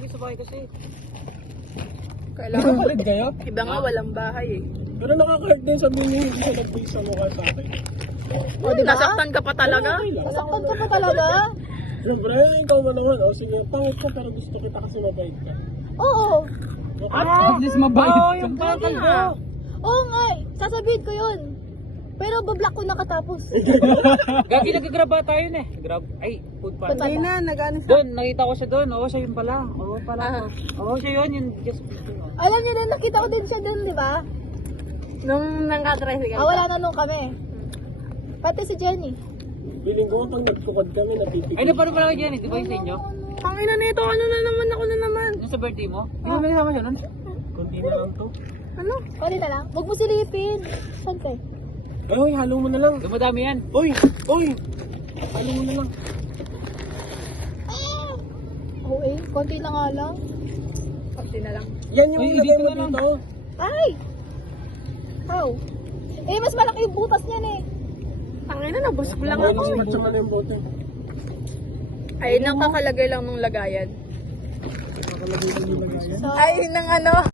lagi sa bahay kasi. Kailangan Palit kayo? iba nga walang bahay eh. Pero nakaka-hurt din sabihin niyo hindi siya nag-face sa mukha sa akin. O, di nasaktan ka pa talaga? Nasaktan ka pa talaga? Siyempre, ikaw mo naman. O sige, pangit ka pero gusto kita kasi mabait ka. Oo. At least mabait. Oo, yung parang kalbo. Oo nga eh. Sasabihin ko yun. Pero bablock ko nakatapos. Gagi, nag-grab tayo na eh. Grab, ay, food pa. Patay na. Doon, nakita ko siya doon. Oo, siya yun pala. Oo, pala. Oo, siya yun. Yung just... Alam niyo din, nakita ko din siya dun, di ba? Nung nangka-tricycle Wala na nung kami. Pati si Jenny. Feeling ko pag nagpukod kami, napipigil. Ay, napano pala kayo dyan eh. Di ba yung sa inyo? Tangina nito, ano na naman, ako na naman. Yung sa birthday mo? Di ba may kasama siya nun? Kunti na lang to. Ano? Kali na lang. Huwag mo silipin. Saan kayo? Ay, uy, halo mo na lang. Dumadami yan. Uy, uy. Halo mo na lang. Oo eh. Konti na nga lang. Konti na lang. Yan yung Uy, ilagay dito mo na lang. dito. Ay! How? Eh, mas malaki yung butas niyan eh. Tangina, nabusog lang Ay, ako. nasulat sa mga yung bote. Ay, nakakalagay lang nung lagayan. Nakalagay mo yung lagayan. Ay, nang ano.